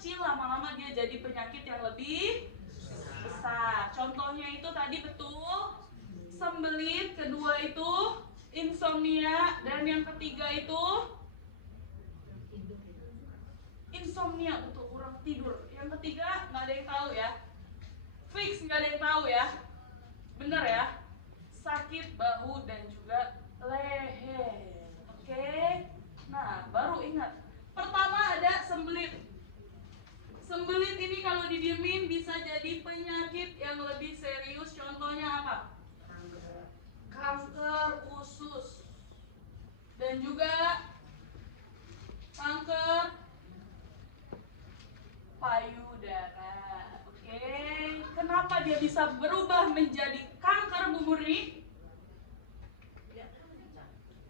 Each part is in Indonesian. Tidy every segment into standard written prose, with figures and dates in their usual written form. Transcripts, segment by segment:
kecil, lama-lama dia jadi penyakit yang lebih besar. Contohnya itu tadi betul, sembelit, kedua itu insomnia, dan yang ketiga itu insomnia, betul, kurang tidur. Yang ketiga nggak ada yang tahu ya, fix nggak ada yang tahu ya, bener ya, sakit bahu dan juga leher. Oke, nah baru ingat, pertama ada sembelit. Sembelit ini kalau didiemin bisa jadi penyakit yang lebih serius. Contohnya apa? Kanker usus dan juga kanker payudara. Oke, kenapa dia bisa berubah menjadi kanker, Bu Murni?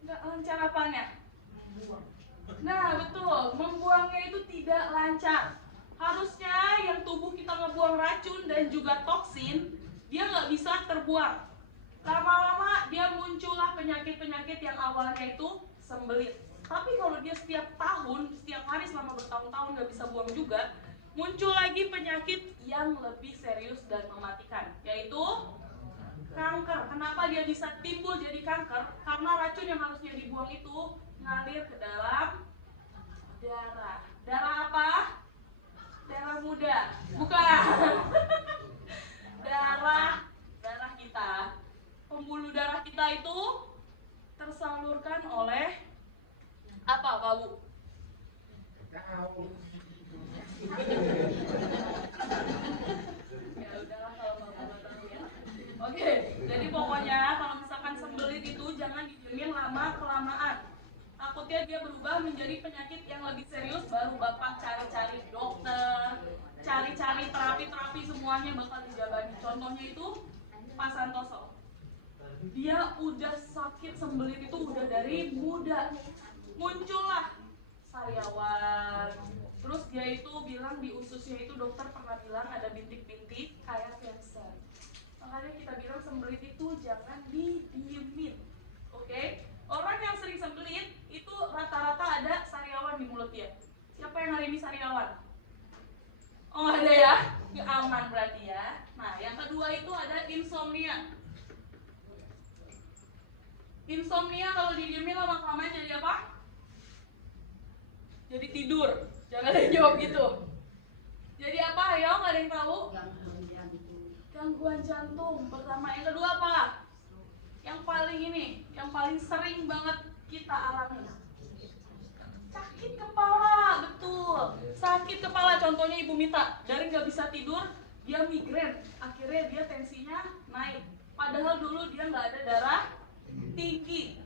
Nggak lancar apanya? Nah betul, membuangnya itu tidak lancar. Harusnya yang tubuh kita ngebuang racun dan juga toksin, dia nggak bisa terbuang. Lama-lama dia muncullah penyakit-penyakit yang awalnya itu sembelit. Tapi kalau dia setiap tahun, setiap hari selama bertahun-tahun nggak bisa buang juga, muncul lagi penyakit yang lebih serius dan mematikan, yaitu kanker. Kenapa dia bisa timbul jadi kanker? Karena racun yang harusnya dibuang itu ngalir ke dalam darah. Darah apa? Darah muda, bukan. darah kita. Pembuluh darah kita itu tersalurkan oleh apa, Pak Bu? Ya udahlah kalau Bapak nggak tahu ya. Oke, jadi pokoknya kalau misalkan sembelit itu jangan didiemin lama kelamaan. Takutnya dia berubah menjadi penyakit yang lebih serius, baru Bapak cari-cari dokter, cari-cari terapi-terapi, semuanya bakal dijabani. Contohnya itu Pak Santoso. Dia udah sakit sembelit itu udah dari muda. Muncullah sariawan. Terus dia itu bilang di ususnya itu dokter pernah bilang ada bintik-bintik kayak cancer. Makanya kita bilang sembelit itu jangan didiemin. Oke? Orang yang sering sembelit itu rata-rata ada sariawan di mulut dia. Siapa yang hari ini sariawan? Oh ada ya? Nggak aman berarti ya. Nah yang kedua itu ada insomnia. Insomnia kalau didiemin lama-kelamaan jadi apa? Jadi tidur. Jangan ada yang jawab gitu. Jadi apa? Ayo, nggak ada yang tahu? Gangguan jantung. Pertama. Yang kedua apa? Yang paling ini, yang paling sering banget kita alami. Sakit kepala, betul. Sakit kepala, contohnya Ibu Mita. Dari nggak bisa tidur, dia migrain. Akhirnya dia tensinya naik. Padahal dulu dia nggak ada darah tinggi.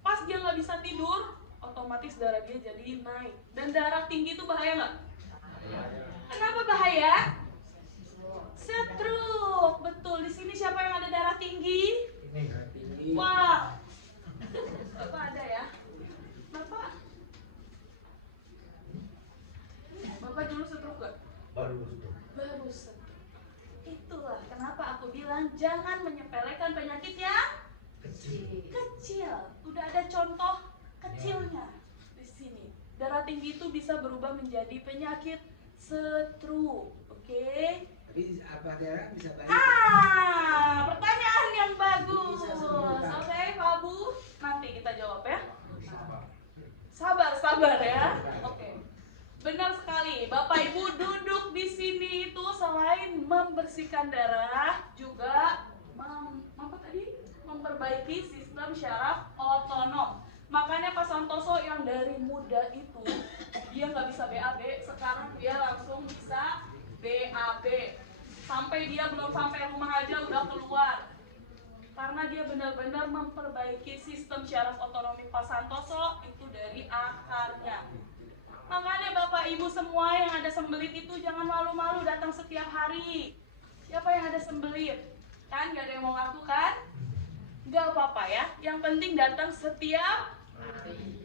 Pas dia nggak bisa tidur, otomatis darah dia jadi naik. Dan darah tinggi itu bahaya nggak? Kenapa bahaya? Stroke, betul. Di sini siapa yang ada darah tinggi? Wah, Bapak ada ya? Bapak dulu stroke gak? Baru stroke. Itulah kenapa aku bilang jangan menyepelekan penyakit yang kecil. Udah ada contoh kecilnya di sini. Darah tinggi itu bisa berubah menjadi penyakit stroke. Oke? Tapi apa darah bisa balik? Pertanyaan yang bagus. Oke, Pak Bu, nanti kita jawab ya. Sabar ya. Oke. Benar sekali, Bapak Ibu duduk di sini itu selain membersihkan darah, juga memperbaiki sistem syaraf otonom. Makanya Pak Santoso yang dari muda itu dia nggak bisa BAB, sekarang dia langsung bisa BAB. Sampai dia belum sampai rumah aja udah keluar. Karena dia benar-benar memperbaiki sistem syaraf otonomi Pak Santoso itu dari akarnya. Makanya Bapak Ibu semua yang ada sembelit itu jangan malu-malu datang setiap hari. Siapa yang ada sembelit? Kan gak ada yang mau ngaku kan? Gak apa-apa ya. Yang penting datang setiap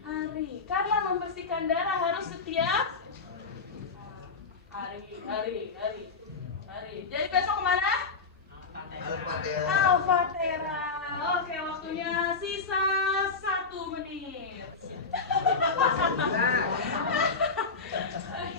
hari. Karena membersihkan darah harus setiap hari. Jadi besok kemana? Al-Fatihah.